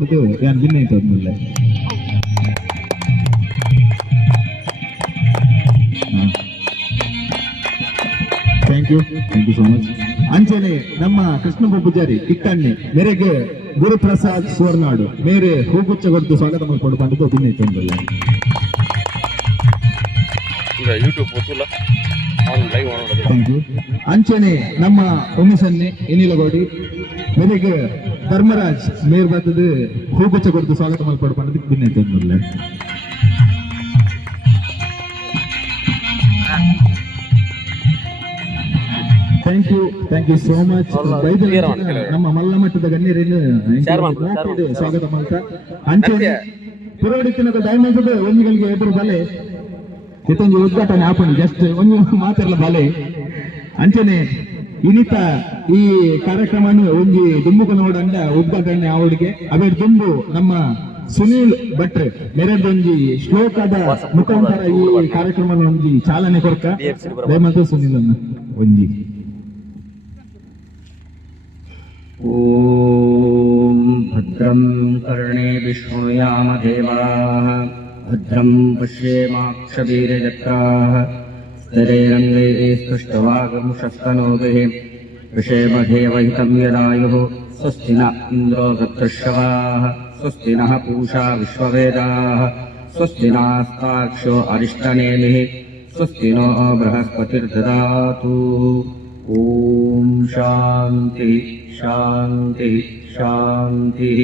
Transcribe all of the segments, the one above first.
ಪಡೆದು ಯಾರು ಭಿನ್ನ ಇದ್ದೊಂದಿಲ್ಲ thank you thank you so much ಅಂಚನೆ ನಮ್ಮ ಕೃಷ್ಣಪ್ಪ ಪೂಜಾರಿ ಕಿಕ್ಕಣ್ಣೆ ಮೇರೆಗೆ ಗುರುಪ್ರಸಾದ್ ಸುವರ್ನಾಡು ಮೇರೆ ಹೂಗುಚ್ಚ ಕೊಟ್ಟು ಸ್ವಾಗತ ಮಾಡಿಕೊಂಡು ಬಂದಿದ್ದು ಭಿನ್ನ ಮಾಡೋದು ಥ್ಯಾಂಕ್ ಯು ಅಂಚನೆ ನಮ್ಮ ಉಮೇಶನ್ನೆ ಎನಿಲಗೋಡಿ ಮೇರೆಗೆ ಧರ್ಮರಾಜ್ ಮೇರ್ ಬರ್ತದೆ ಹೂಗುಚ್ಚ ಕೊಟ್ಟು ಸ್ವಾಗತ ಮಾಡಿಕೊಂಡು ಬಂದಿದ್ದು ಭಿನ್ನ ಇತ್ತೊಂದಿಲ್ಲ thank you thank you so much. ನಮ್ಮ ಮಲ್ಲಮಟ್ಟದ ಗಣ್ಯರೇನು ಮಾಡ್ಬೋದು, share ಮಾಡ್ಬೋದು. ಸ್ವಾಗತ ಮಾಡ್ತಾ. ಅಂಚೆ ಪುರೋಡಿತಿನದ ಡೈಮಂಡ್ ಒಂದಿಗಳಿಗೆ ಎದುರು ಬಲೆ. ಇತ್ತೊಂದು ಉದ್ಘಾಟನೆ ಆಪಣಿ ಜಸ್ಟ್ ಒಂದು ಮಾತಿರಲ ಬಲೆ. ಅಂಚನೆ ಇನಿತ ಈ ಕಾರ್ಯಕ್ರಮವನ್ನು ಒಂಜಿ ದುಂಬುಕ ನೋಡಂಡ ಉದ್ಘಾಟನೆ ಅವಳಿಗೆ. ಅವೇ ದುಂಬು ನಮ್ಮ ಸುನೀಲ್ ಭಟ್ರೆ ಮೆರೆದೊಂಜಿ ಶ್ಲೋಕದ ಮುಖಾಂತರ ಈ ಕಾರ್ಯಕ್ರಮ ಒಂಜಿ ಚಾಲನೆ ಕೊರಕ ದಯಮಾತ ಸುನೀಲ್ ಅನ್ನ ಒಂಜಿ. ಓಂ ಭದ್ರಂ ಕರ್ಣೇ ವಿಷ್ಣುಯಾಮ ದೇವಾ. ಭದ್ರಂ ಪಶ್ಯೇಮಾಕ್ಷವೀರಯತ್ರಾಹ स्थिरैरङ्गैः स्पृष्टवागमुषस्तनोभिः विषेमधेवहितं यदायुः स्वस्ति न इन्द्रो वृत्रश्रवाः स्वस्ति नः पूषा विश्ववेदाः स्वस्ति नास्ताक्षो अरिष्टनेमिः स्वस्ति नो बृहस्पतिर्ददातु। ॐ शान्तिः शान्तिः शान्तिः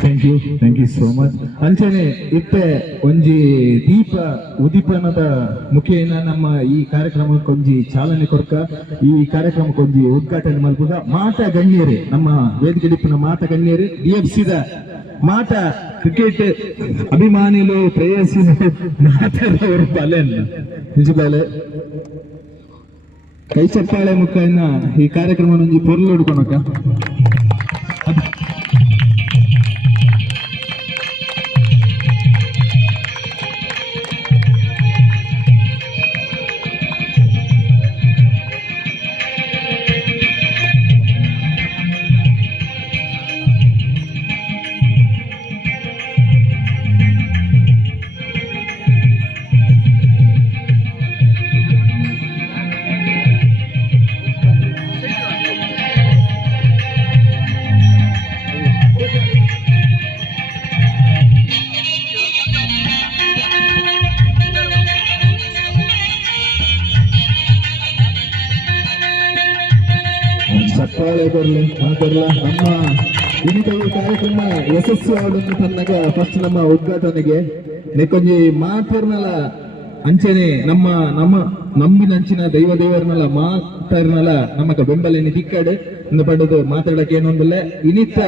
thank you thank you so much ಅಂಚನೆ ಇತ್ತೆ ಒಂಜಿ ದೀಪ ಉದೀಪನದ ಮುಖೇನ ನಮ್ಮ ಈ ಕಾರ್ಯಕ್ರಮಕ್ಕೆ ಒಂಜಿ ಚಾಲನೆ ಕೊರಕ ಈ ಕಾರ್ಯಕ್ರಮಕ್ಕೆ ಒಂಜಿ ಉದ್ಘಾಟನೆ ಮಲ್ಪುದ ಮಾಟ ಗಣ್ಯರೆ, ನಮ್ಮ ವೇದಿಕೆ ಡಿಪ್ಪಿನ ಮಾಟ ಗಣ್ಯರೇ, ಡಿ ಎಫ್ ಸಿದ ಮಾಟ ಕ್ರಿಕೆಟ್ ಅಭಿಮಾನಿಲು ಪ್ರೇಯಸಿಲು ಮಾತಾಡೋರು ಬಲೆ ನಿಜ ಬಲೆ. ಕೈ ಚಪ್ಪಾಳೆ ಮುಖೇನ ಈ ಕಾರ್ಯಕ್ರಮ ಪೊರ್ಲು ಹಿಡ್ಕೊಳಕ ಇನ್ನಿತ ಈ ಕಾರ್ಯಕ್ರಮ ಯಶಸ್ವಿ ಆವಡನ್ನು ತನ್ನಗ ಫಸ್ಟ್ ನಮ್ಮ ಉದ್ಘಾಟನೆಗೆ ನೆಕ್ಕೊಂಜಿ ಮಾತರ್ನಲ ಅಂಚನೆ ನಮ್ಮ ನಮ್ಮ ನಂಬಿನಂಚಿನ ದೈವ ದೇವರನಲ್ಲ ಮಾತಾರ್ನಲ್ಲ ನಮಗ ಬೆಂಬಲಿನ ದಿಕ್ಕಡೆ ಇಂದು ಪಡೆದು ಮಾತಾಡಕ್ಕೆ ಏನೊಂದಿಲ್ಲ ಇನ್ನಿತ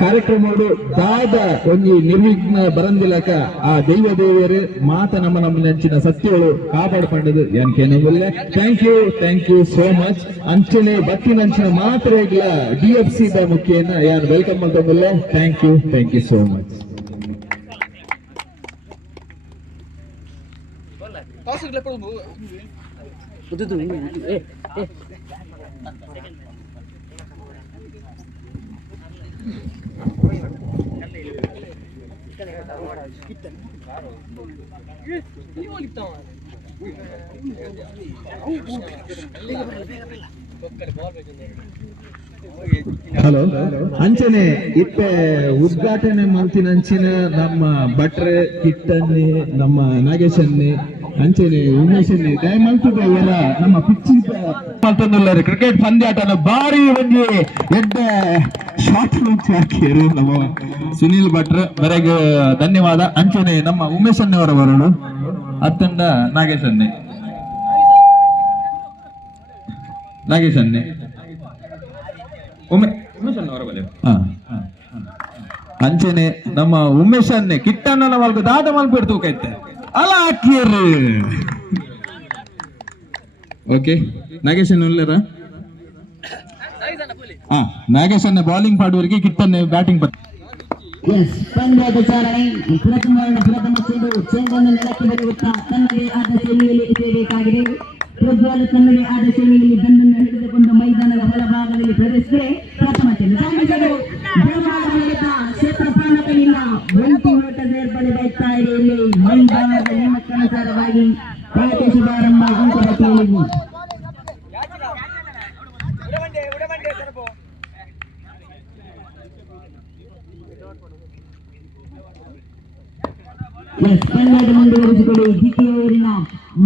ಕಾರ್ಯಕ್ರಮಗಳು ದಾದ ಒಂದು ನಿರ್ವಿಘ್ನ ಬರಂದಿಲಕ ಆ ದೈವ ದೇವಿಯರು ಮಾತ ನಮ್ಮ ನಮ್ಮ ನೆಂಚಿನ ಸತ್ಯಗಳು ಕಾಪಾಡ್ಕೊಂಡದು ಏನಕ್ಕೇನಿಲ್ಲ thank you thank you so much ಅಂಚನೆ ಬತ್ತಿನಂಚಿನ ಮಾತ್ರ ಇಲ್ಲ. ಡಿ ಎಫ್ ಸಿ ದ ಮುಖ್ಯನ ಯಾರು ವೆಲ್ಕಮ್ ಮಾಡ್ಕೊಂಡಿಲ್ಲ thank you thank you so much hello. ಅಂಚನೆ ಇಪ್ಪೆ ಉದ್ಘಾಟನೆ ಮಂತಿನಂಚಿನ ನಮ್ಮ ಭಟ್ರೆ ಕಿಟ್ಟನ್ನಿ ನಮ್ಮ ನಾಗೇಶನ್ನಿ ಅಂಚನೆ ನಮ್ಮ ಕ್ರಿಕೆಟ್ ಪಂದ್ಯಾಟನ ಬಾರಿ ಒಂಜಿ ಎಡ್ಡ ಲಾಂಚ್ ಹಾಕಿರು ನಮ್ಮ ಸುನೀಲ್ ಭಟ್ರ. ಬರೆಗೆ ಧನ್ಯವಾದ. ಅಂಚನೆ ನಮ್ಮ ಉಮೇಶನ್ನಿ ಅವರ ಬರೋಣ ಅತ್ತಂಡ ನಾಗೇಶ್ ಅನ್ನೆ ನಾಗೇಶನ್ನೆ. ಹಾ ಹೊರ ಬಲೆ. ಅಂಚನೆ ನಮ್ಮ ಉಮೇಶನ್ನೇ. ಕಿಟ್ಟಣ್ಣನ ಮಲ್ಕು ದಾದ ಮಲ್ಪಿಡ್ ತೂಕೈತೆ ಅಲ್ಲ ಹಾಕಿಯರು ಓಕೆ ನಾಗೇಶನ್ ಉಳ್ಳರ ಹಾ ನಾಗೇಶನ್ನ ಬೌಲಿಂಗ್ ಮಾಡುವವರಿಗೆ ಕಿಟ್ಟನ್ನೇ ಬ್ಯಾಟಿಂಗ್ ಬರ್ ಎಸ್ ಪಂದ್ಯದ ಚಾಲನೆ ಪ್ರಥಮ ಪ್ರಥಮ ಚೆಂಡು ಚೆಂಡನ್ನು ನೆಲಕ್ಕೆ ಬರೆಯುತ್ತಾ ತನ್ನದೇ ಆದ ಶೈಲಿಯಲ್ಲಿ ಎಸೆಯಬೇಕಾಗಿದೆ ಪ್ರಜ್ವಲ್ ತನ್ನದೇ ಆದ ಶೈಲಿಯಲ್ಲಿ ಬೆನ್ನನ್ನು ಹಿಡಿದುಕೊಂಡು ಮೈದಾನದ ಹೊರಭಾಗದಲ್ಲಿ ಪ್ರವೇಶಿಸಿದೆ ಪ್ರಥಮ ಚೆಂಡು ಇಲ್ಲಿ ಮೈದಾನದ ನೇಮಕಾನುಸಾರವಾಗಿ ಪಾಠ ಶುಭಾರಂಭ ಅಂಕಪಟ್ಟಿಯಲ್ಲಿ ಕನ್ನಡ ಮುಂದುವರಿಸಿಕೊಳ್ಳಿ ದ್ವಿತೀಯ ಊರಿನ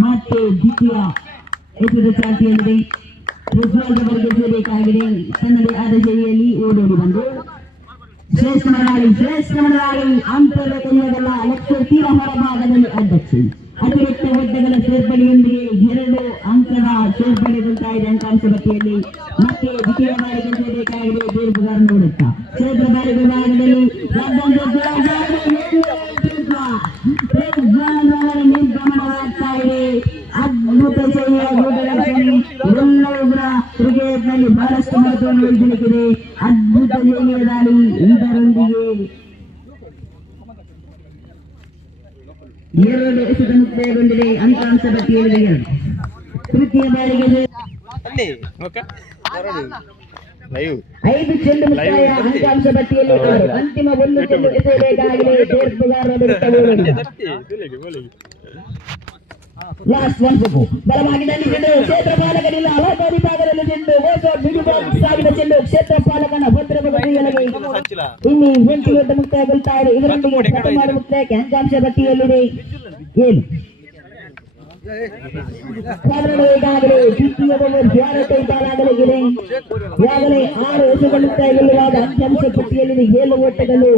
ಮತ್ತೆ ದ್ವಿತೀಯ ಎತ್ತರದ ಚಾಲ್ತಿಯಲ್ಲಿದೆ. ಪ್ರಜ್ವಲ್ರವರೆಗೆ ಸೇರಬೇಕಾಗಿದೆ. ತನ್ನದೇ ಆದ ಶೈಲಿಯಲ್ಲಿ ಓಡೋಡಿ ಬಂದು ಶ್ರೇಷ್ಠ ಮಲಯಾಳಿ ಶ್ರೇಷ್ಠ ಕನ್ನಡಗಳ ಲಕ್ಷ ತೀರ ಹೊರಭಾಗದಲ್ಲಿ ಅಧ್ಯಕ್ಷ ಅತಿರಿಕ್ತ ಹುದ್ದೆಗಳ ಸೇರ್ಪಡೆಯೊಂದಿಗೆ ಎರಡು ಅಂಕದ ಸೇರ್ಪಡೆಗೊಳ್ತಾ ಇದೆ ಅಂಕಾಂಶ ಪಟ್ಟಿಯಲ್ಲಿ. ಮತ್ತೆ ದ್ವಿತೀಯ ಬಾರಿಗೆ ಸೇರಬೇಕಾಗಿದೆ ದೀರ್ಘಗಾರ ನೋಡುತ್ತಾ. ಕ್ಷೇತ್ರ ಬಾರಿ ವಿಭಾಗದಲ್ಲಿ ಅದ್ಭುತ ಶೈಲಿಯ ಎಲ್ಲವೂ ಕೂಡ ಬಹಳಷ್ಟು ಮಹತ್ವವನ್ನು ವಹಿಸಲಿಕ್ಕಿದೆ ಅದ್ಭುತ ಶೈಲಿಯ ದಾಳಿ ಇದರೊಂದಿಗೆ ಎಸೆತ ಮುಕ್ತಾಯಗೊಂಡಿದೆ ಅಂಕಾಂಶ ಎರಡು ತೃತೀಯ ಬಾರಿಗೆ ಐದು ಚೆಂಡು ಮುಕ್ತಾಯ ಅಂಕಾಂಶ ಪಟ್ಟಿಯಲ್ಲಿ ಆರು ಅಂತಿಮ ಒಂದು ಚೆಂಡು ಎಸೆಯಬೇಕಾಗಿದೆ. ತೀರ್ಪುಗಾರರ ವಿರುದ್ಧ ಓಡೋಡಿ ಲಾಸ್ಟ್ ಒನ್ ಸುಕು ಬಲವಾಗಿ ದಂಡಿಸಿದ್ದು ಕ್ಷೇತ್ರ ಪಾಲಕನಿಲ್ಲ. ಅಲಂಕಾರ ವಿಭಾಗದಲ್ಲಿ ಚೆಂಡು. ಚೆಂಡು. ಕ್ಷೇತ್ರ ಪಾಲಕನ ಭದ್ರಪಡಿಯೊಳಗೆ ಎಂಟು ದೊಡ್ಡ ಮುಕ್ತಾಯಗೊಳ್ತಾ ಇದೆ ಇದರೊಂದಿಗೆ ಪ್ರಥಮ ಮುಕ್ತಾಯಕ್ಕೆ ಅಂಕಾಂಶ ಪಟ್ಟಿಯಲ್ಲಿದೆ ಕಾರಣ ಈಗಾಗಲೇ ದ್ವಿತೀಯದಲ್ಲಿ ಭಾರತ ಬಾಲಾಗಲಿಗಿದೆ ಈಗಾಗಲೇ ಆರು ಎಸೆಗಳು ಮುಕ್ತಾಯಗೊಳ್ಳುವಾಗ ಅಂಕಾಂಶ ಪಟ್ಟಿಯಲ್ಲಿ ಏಳು ಓಟಗಳು.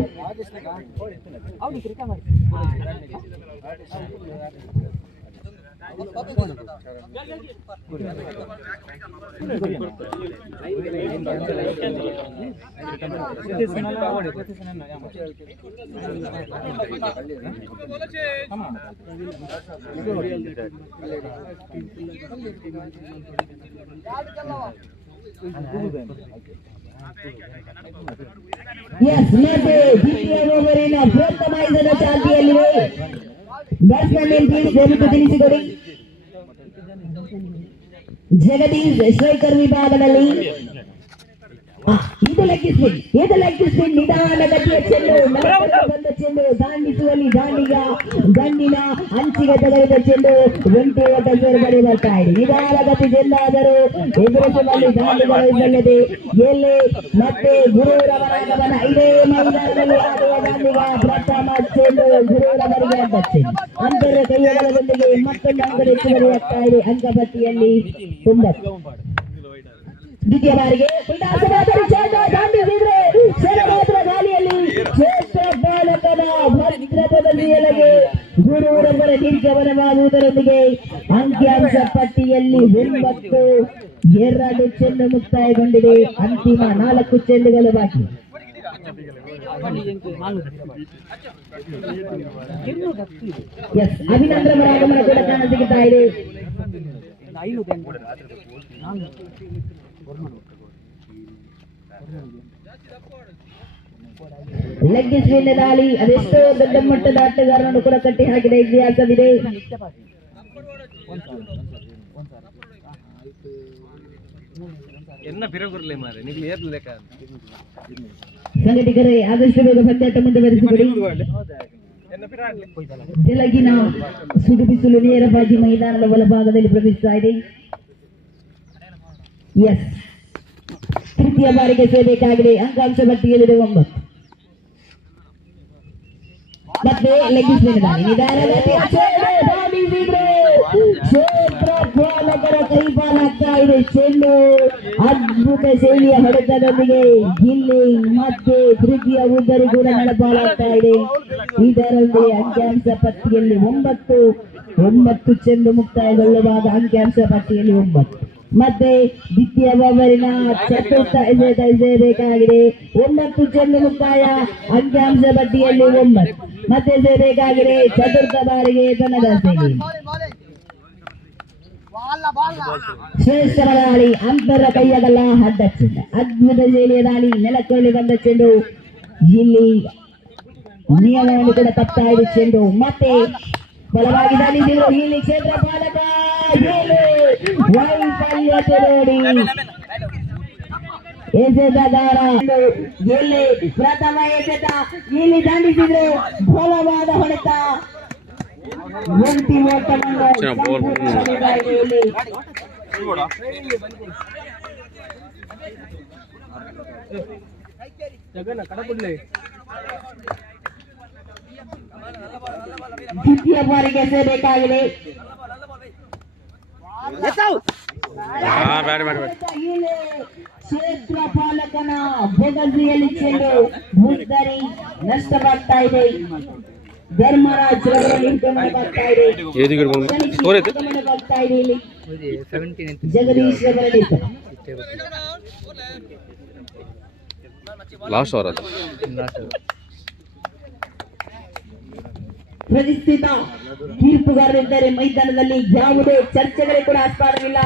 ಎಸ್ ಮತ್ತೆ ದ್ವಿತೀಯ ಓವರಿನ ಪ್ರಥಮ ಐದರ ಚಾಲ್ತಿಯಲ್ಲಿದೆ ಬ್ಯಾಟ್ಸ್ಮನ್ ಎಂಟ್ರಿ ದಯವಿಟ್ಟು ತಿಳಿಸಿಕೊಡಿ ಜಗದೀಶ್ ಸ್ಟ್ರೈಕರ್ ವಿಭಾಗದಲ್ಲಿ ಆ, ಇದು ಲೆಗ್ ಸ್ಪಿನ್ ಇದು ಲೆಗ್ ಸ್ಪಿನ್ ನಿಧಾನ ಗತಿಯ ಚೆಂಡು ನಲವತ್ತು ಬಂದ ಚೆಂಡು ದಾಂಡಿಸುವಲ್ಲಿ ದಾಂಡಿಗ ಗಂಡಿನ ಅಂಚಿಗೆ ತಗಲಿದ ಚೆಂಡು ಒಂಟಿ ಓಟ ಸೇರ್ಪಡೆ ಬರ್ತಾ ಇದೆ ನಿಧಾನ ಗತಿ ಚೆಂಡಾದರೂ ಎದುರಿಸುವಲ್ಲಿ ದಾಂಡಿಗಳು ಇದ್ದಲ್ಲದೆ ಎಲ್ಲಿ ಮತ್ತೆ ಗುರುರವರ ಆಗಮನ ಇದೇ ಮೈದಾನದಲ್ಲಿ ಆಡುವ ದಾಂಡಿಗ ಪ್ರಥಮ ಚೆಂಡು ಗುರುರವರಿಗೆ ಅಂತ ಚೆಂಡು ಅಂತರ ಕೈಯೊಳಗೊಂದಿಗೆ ಮತ್ತೊಂದು ಅಂಕ ಹೆಚ್ಚುವರಿ ಆಗ್ತಾ ಇದೆ ಅಂಕಪಟ್ಟಿಯಲ್ಲಿ ತೊಂಬತ್ತು ದ್ವಿತೀಯ ಬಾರಿಗೆ ಭದ್ರಪದಲ್ಲಿ ಎಲೆಗೆ ಗುರುವರವರ ನಿರ್ಗಮನವಾಗುವುದರೊಂದಿಗೆ ಅಂಕಿಅಂಶ ಪಟ್ಟಿಯಲ್ಲಿ ಒಂಬತ್ತು, ಎರಡು ಚೆಂಡು ಮುಕ್ತಾಯಗೊಂಡಿದೆ. ಅಂತಿಮ ನಾಲ್ಕು ಚೆಂಡುಗಳು ಬಾಕಿ. ಎಸ್ ಅಭಿನಂದನವರ ಆಗಮನ ಕೂಡ ಕಾಣ ಸಿಗುತ್ತಾ ಇದೆ. ಲೆಗ್ ಸ್ಪಿನ್ ದಾಳಿ ಅದೆಷ್ಟೋ ದೊಡ್ಡ ಮಟ್ಟದ ಆಟಗಾರರನ್ನು ಕೂಡ ಕಟ್ಟಿ ಹಾಕಿದ ಇತಿಹಾಸವಿದೆ. ಸಂಘಟಕರೇ ಆದಷ್ಟು ಬೇಗ ಪಂದ್ಯಾಟ ಮುಂದುವರಿಸಿಕೊಡಿ ಬೆಳಗಿನ ಸುಡು ಬಿಸಿಲು ನೇರವಾಗಿ ಮೈದಾನದ ಒಳಭಾಗದಲ್ಲಿ ಪ್ರವೇಶಿಸ್ತಾ ಇದೆ. ಎಸ್ ತೃತೀಯ ಬಾರಿಗೆ ಸೇರಬೇಕಾಗಿದೆ. ಅಂಕಾಂಶ ಪಟ್ಟಿಯಲ್ಲಿದೆ ಒಂಬತ್ತು. ಮತ್ತೆ. ಕ್ಷೇತ್ರ ಪಾಲಕರ ಕೈ ಪಾಲಾಗ್ತಾ ಇದೆ. ಚೆಂಡು ಅದ್ಭುತ ಶೈಲಿಯ ಹೊಡೆತದೊಂದಿಗೆ ಇಲ್ಲಿ ಮತ್ತೆ ತೃತೀಯ ಉದ್ದರಿ ಕೂಡ ನಡೆಪಾಲಾಗ್ತಾ ಇದೆ. ಇದರಲ್ಲಿ ಅಂಕಿಅಂಶ ಪಟ್ಟಿಯಲ್ಲಿ ಒಂಬತ್ತು. ಒಂಬತ್ತು ಚೆಂಡು ಮುಕ್ತಾಯಗೊಳ್ಳುವಾಗ ಅಂಕಿಅಂಶ ಪಟ್ಟಿಯಲ್ಲಿ ಒಂಬತ್ತು. ಮತ್ತೆ ದ್ವಿತೀಯ ಓವರಿನ ಚತುರ್ಥ ಎಸೆಯಬೇಕಾಗಿದೆ ಒಂಬತ್ತು ಚೆಂಡು ಮುಕ್ತಾಯ, ಅಂಕಿಅಂಶ ಪಟ್ಟಿಯಲ್ಲಿ ಒಂಬತ್ತು. ಮತ್ತೆ ಎಸೆಯಬೇಕಾಗಿದೆ ಚತುರ್ಥ ಬಾರಿಗೆ ತನ್ನದ ಶೈಲಿ ಶ್ರೇಷ್ಠ ದಾಳಿ ಅಂತರ ಕೈಯದಲ್ಲ ಅಡ್ಡ ಚೆಂಡ ಅದ್ಭುತ ಶೈಲಿಯ ದಾಳಿ ನೆಲಕ್ಕೊಳ್ಳಿ ಬಂದ ಚೆಂಡು. ಇಲ್ಲಿ ನಿಯಮವನ್ನು ಕೂಡ ತಪ್ಪಾಯಿತು ಚೆಂಡು. ಮತ್ತೆ ಬಲವಾಗಿ ದಾಳಿಸಿದ್ರು ಇಲ್ಲಿ ಕ್ಷೇತ್ರ ಪಾಲಕ ಏನು ವೈಫಲ್ಯತೆ ನೋಡಿ. ಎಸೆದಗಾರ ಇಲ್ಲಿ ಪ್ರಥಮ ಎಸೆತ ಇಲ್ಲಿ ದಂಡಿಸಿದ್ರು ಬಲವಾದ ಹೊಡೆತ. ಅಂತಿಮ ಓಟವನ್ನು ಚೆನ್ನಾಗಿ ball ಸಂಪೂರ್ಣಗೊಳಿಸಿದ್ದಾರೆ ಇಲ್ಲಿ. ದ್ವಿತೀಯ ಬಾರಿಗೆ ಎಸೆಯಬೇಕಾಗಿದೆ ಹಾ ಬ್ಯಾಡ ಬ್ಯಾಡ ಬ್ಯಾಡ ಇಲ್ಲಿ ಕ್ಷೇತ್ರ ಪಾಲಕನ ಬೊಗಸಿಯಲ್ಲಿ ಚೆಂಡು ಮುದ್ದರಿ ನಷ್ಟವಾಗ್ತಾ ಇದೆ ಧರ್ಮರಾಜ್ ರವರ ನಿರ್ಗಮನವಾಗ್ತಾ ಇದೆ ಏದಿಗೆ ಸ್ಕೋರ್ ಐತೆ ನಿರ್ಗಮನವಾಗ್ತಾ ಇದೆ ಇಲ್ಲಿ ಜಗದೀಶ್ ರವರ ನಿರ್ಗಮನ. ಲಾಸ್ಟ್ ಅವರ್ ಪ್ರತಿಷ್ಠಿತ ತೀರ್ಪುಗಾರರಿದ್ದಾರೆ. ಮೈದಾನದಲ್ಲಿ ಯಾವುದೇ ಚರ್ಚೆಗಳೇ ಕೂಡ ಆಸ್ಪದವಿಲ್ಲ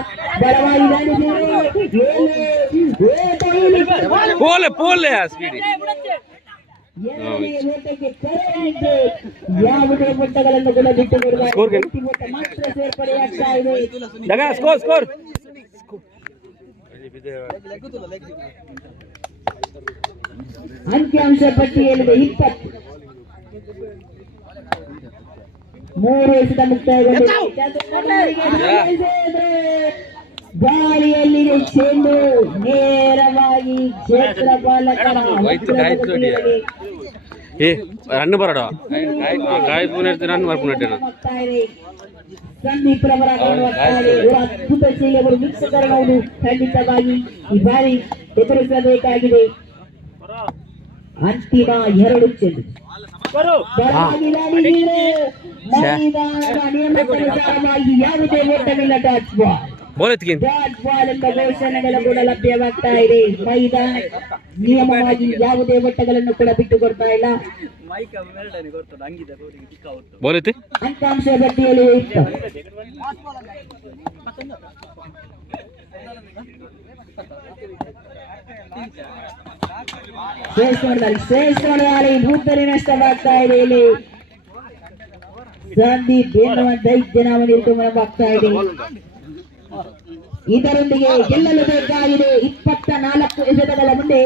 ಯಾವುದೇ ಮೊಟ್ಟಗಳನ್ನು ಕೂಡ ಬಿಟ್ಟು ಮಾತ್ರ ಸೇರ್ಪಡೆಯಾಗ್ತಾ ಇದೆ. ಅಂಕಿಅಂಶ ಪಟ್ಟಿಯಲ್ಲಿ ಇಪ್ಪತ್ತು. ಮೂರು ಎಸೆತ ಮುಕ್ತಾಯಗೊಂಡಿದೆ ಗಾಳಿಯಲ್ಲಿದೆ ಚೆಂಡು ನೇರವಾಗಿ ಕ್ಷೇತ್ರ ಬಾಲಕರ ಹೋಯ್ತು, ಆಯ್ತು ನೋಡಿ. ಏ ರನ್ ಬರಡ ಕಾಯಿ ಪೂನ ರನ್ ಮಾಡ್ಕೊಂಡೆ ನಾನು ಆಗ್ತಾ ಇದೆ. ಸಂದೀಪ್ ರವರ ಆಗ್ತಾ ಇದೆ. ಇವರು ಅದ್ಭುತ ಶೈಲಿ ಅವರು ವೀಕ್ಷಕರನ್ನು ಖಂಡಿತವಾಗಿ ಈ ಬಾರಿ ಎದುರಿಸಬೇಕಾಗಿದೆ ಅಂತಿಮ ಎರಡು ಚೆಂಡು ಬಲವಾಗಿ ದಾಳಿಸಿದ್ರು. ಮೈದಾನದ ನಿಯಮಕ್ಕನುಸಾರವಾಗಿ ಯಾವುದೇ ಓಟವಿಲ್ಲ ಡಾಟ್ ಬಾಲ್ ಬೋಲ್ ಎತ್ತೀನಿ. ಡಾಟ್ ಬಾಲ್ ಎಂಬ ಘೋಷಣೆಗಳು ಕೂಡ ಲಭ್ಯವಾಗ್ತಾ ಇದೆ. ಮೈದಾನ ನಿಯಮವಾಗಿ ಯಾವುದೇ ಒಟ್ಟಗಳನ್ನು ಕೂಡ ಬಿಟ್ಟು ಕೊಡ್ತಾ ಇಲ್ಲ ಅಂಕಾಂಶ ಪಟ್ಟಿಯಲ್ಲಿ ಇತ್ತು. ಶ್ರೇಷ್ಠ ಮಾಡಿದ್ದಾರೆ ಶ್ರೇಷ್ಠ ಭೂತರಿ ನಷ್ಟವಾಗ್ತಾ ಇದೆ ಇಲ್ಲಿ. ಸಂದೀಪ್ ಎನ್ನುವ ದೈತ್ಯ ನಾವು ನಿರ್ಗಮನವಾಗ್ತಾ ಇದೆ. ಇದರೊಂದಿಗೆ ಗೆಲ್ಲಲು ಬೇಕಾಗಿದೆ. ಇಪ್ಪತ್ತ ನಾಲ್ಕು ಎಸೆತಗಳ ಮುಂದೆ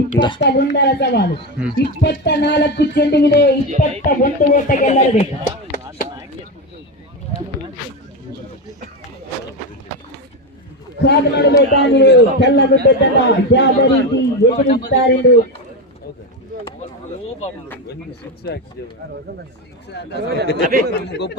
ಇಪ್ಪತ್ತ ಒಂದರ ಸವಾಲು. ಇಪ್ಪತ್ತ ನಾಲ್ಕು ಚೆಂಡುವಿದೆ ಇಪ್ಪತ್ತ ಒಂದು ಓಟ ಗೆಲ್ಲಲು ಬೇಕು. సాగులాడు వేటాను తెల్ల గుడ్డ యాభరించి ఎదిరిస్తారని గొప్ప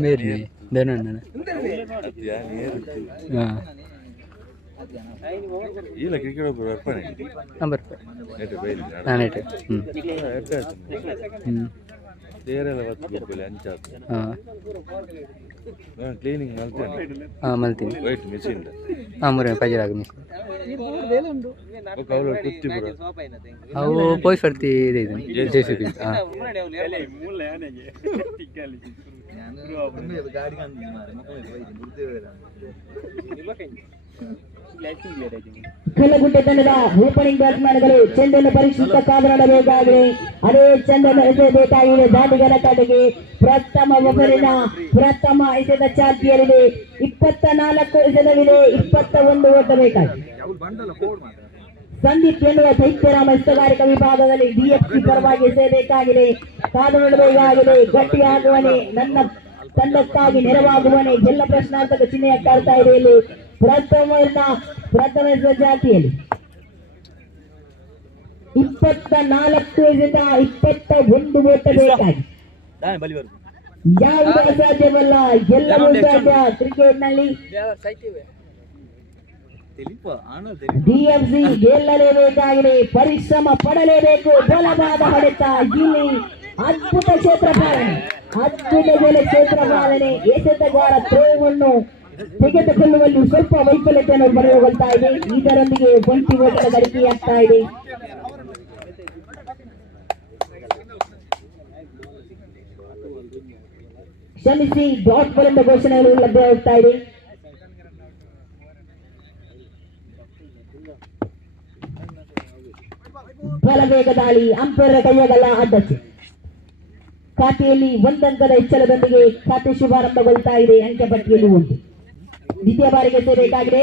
ಮೇರಿ ಧನಣ್ಣ ಹಾಂ. ಇಲ್ಲ ಕ್ರಿಕೆಟ್ ಒಬ್ಬರು ಅರ್ಪಣೆ. ನಂಬರ್ ನಾನು ಹ್ಞೂ ಹ್ಞೂ ಸೇರೆಲ್ಲ ಹೊತ್ತು ಗೊಬ್ಬಲಿ ಅಂಚಾತು ಹಾಂ. ನಾನು ಕ್ಲೀನಿಂಗ್ ಮಾಡ್ತೇನೆ. ಹಾಂ ಮಲ್ತೀನಿ ವೈಟ್ ಮಿಷಿನ್ ಹಾಂ ಮೂರೇ ಪಜರಾಗ ಮಿಸ್ ಅವಳು ಕುತ್ತಿ ಬರ ಅವು ಪೋಯ್ ಸರ್ತಿ ಇದೆ ಜೆ ಸಿ ಬಿ ಹಾಂ. ಕಲ್ಲಗುಡ್ಡೆ ತಂಡದ ಓಪನಿಂಗ್ ಬ್ಯಾಟ್ಸ್ಮನ್ಗಳು ಚೆಂಡನ್ನು ಪರೀಕ್ಷಿಸುತ್ತ ಕಾದರಬೇಕಾಗಿದೆ ಅದೇ ಚೆಂಡನ್ನು ಎಸೆಯಬೇಕಾಗಿದೆ ದಾಂಡಿಗರ ಕಡೆಗೆ ಪ್ರಥಮ ಒಬ್ಬರಿನ ಪ್ರಥಮ ಎಸೆದ ಚಾಲ್ತಿಯಲ್ಲಿದೆ ಇಪ್ಪತ್ತ ನಾಲ್ಕು ಎಸೆದವಿದೆ ಇಪ್ಪತ್ತ ಒಂದು ಓಟ ಬೇಕಾಗಿದೆ. ಸಂದೀಪ್ ಎನ್ನುವ ದೈತ್ಯರಾಮ ಇಷ್ಟಗಾರಿಕಾ ವಿಭಾಗದಲ್ಲಿ ಡಿಎಫ್ಸಿ ಪರವಾಗಿ ಎಸೆಯಬೇಕಾಗಿದೆ. ಕಾದು ಗಟ್ಟಿ ಆಗುವನೆ ನನ್ನ ತಂಡಕ್ಕಾಗಿ ನೆರವಾಗುವನೆ, ಎಲ್ಲ ಪ್ರಶ್ನಾರ್ಥಕ ಚಿಹ್ನೆಯ ಕಾಡ್ತಾ ಇದೆ ಇಲ್ಲಿ. ಪ್ರಥಮ ಪ್ರಥಮ ಜಾತಿಯಲ್ಲಿ. ಇಪ್ಪತ್ತ ನಾಲ್ಕು ದಿನ ಇಪ್ಪತ್ತ ಒಂದು ಓಟ ಬೇಕಾಗಿ ಯಾವುದು ಅಸಾಧ್ಯವಲ್ಲ? ಎಲ್ಲವೂ ಸಾಧ್ಯ ಕ್ರಿಕೆಟ್ನಲ್ಲಿ. ಡಿಎಫ್ಸಿ ಗೆಲ್ಲಲೇಬೇಕಾಗಿದೆ ಪರಿಶ್ರಮ ಪಡಲೇಬೇಕು. ಬಲವಾದ ಹೊಡೆತ. ಇಲ್ಲಿ ಅದ್ಭುತ ಕ್ಷೇತ್ರ ಪಾಲನೆ ಅದ್ಭುತ ಬೆಲೆ ಕ್ಷೇತ್ರ ಪಾಲನೆ ಎಸೆತಗಾರ ಥ್ರೋವನ್ನು ತೆಗೆದುಕೊಳ್ಳುವಲ್ಲಿ ಸ್ವಲ್ಪ ವೈಫಲ್ಯತೆಯನ್ನು ಬರೆದುಕೊಳ್ತಾ ಇದೆ. ಇದರೊಂದಿಗೆ ಒಂಟಿ ಓಟದ ಗಳಿಕೆಯಾಗ್ತಾ ಇದೆ. ಕ್ಷಮಿಸಿ ಡಾಟ್ ಬಾಲ್ ಎಂಬ ಘೋಷಣೆಗಳು ಲಭ್ಯವಾಗ್ತಾ ಇದೆ. ಬಲವೇಗ ದಾಳಿ, ಅಂಪೈರ್ ಕೈಯಾಗಲ್ಲ ಅಡ್ಡಚ್ಚು ಖಾತೆಯಲ್ಲಿ ಒಂದಂಕದ ಹೆಚ್ಚಳದೊಂದಿಗೆ ಖಾತೆ ಶುಭಾರಂಭಗೊಳ್ತಾ ಇದೆ. ಅಂಕೆ ಪಟ್ಟಿಯಲ್ಲಿ ಉಂಟು ದ್ವಿತೀಯ ಬಾರಿಗೆ ಸೇರಬೇಕಾಗಿದೆ.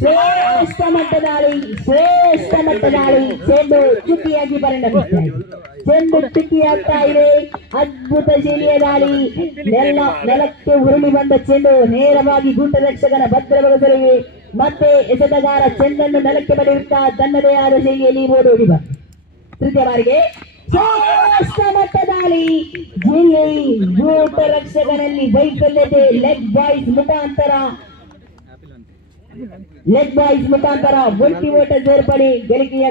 ಶ್ರೇಷ್ಠ ಮಟ್ಟದಾಳಿ ಶ್ರೇಷ್ಠ ಮಟ್ಟದಾಳಿ ಚೆಂಡು ಚುಕ್ಕಿಯಾಗಿ ಪರಿಣಮಿಸ್ತಾ ಇದೆ ಚೆಂಡು ಚುಕ್ಕಿಯಾಗ್ತಾ ಇದೆ. ಅದ್ಭುತ ಶೈಲಿಯ ದಾಳಿ. ನೆಲ, ನೆಲಕ್ಕೆ ಉರುಳಿ ಬಂದ ಚೆಂಡು ನೇರವಾಗಿ ಗುಂಡ ರಕ್ಷಕನ ಭದ್ರಗೊಳಿಸಲಿವೆ ಮತ್ತೆ ಎಸೆತಗಾರ ಚೆಂಡನ್ನು ನೆಲಕ್ಕೆ ಬಡಿಯುತ್ತಾ ತನ್ನದೇ ಆದ ಶೈಲಿಯಲ್ಲಿ ಓಡೋಡಿ ಬಂದ. ತೃತೀಯ ಬಾರಿಗೆ ಶ್ರೇಷ್ಠ ಮಟ್ಟ ದಾಳಿ ಜಿಲ್ಲೆ ಗೂಟ ರಕ್ಷಕನಲ್ಲಿ ವೈಫಲ್ಯತೆ ಲೆಗ್ ಬಾಯ್ಸ್ ಮುಖಾಂತರ ಲೆಗ್ ಬಾಯ್ಸ್ ಮುಖಾಂತರ ಒಂಟಿ ಓಟ ಸೇರ್ಪಡೆ ಗಳಿಕೆಯ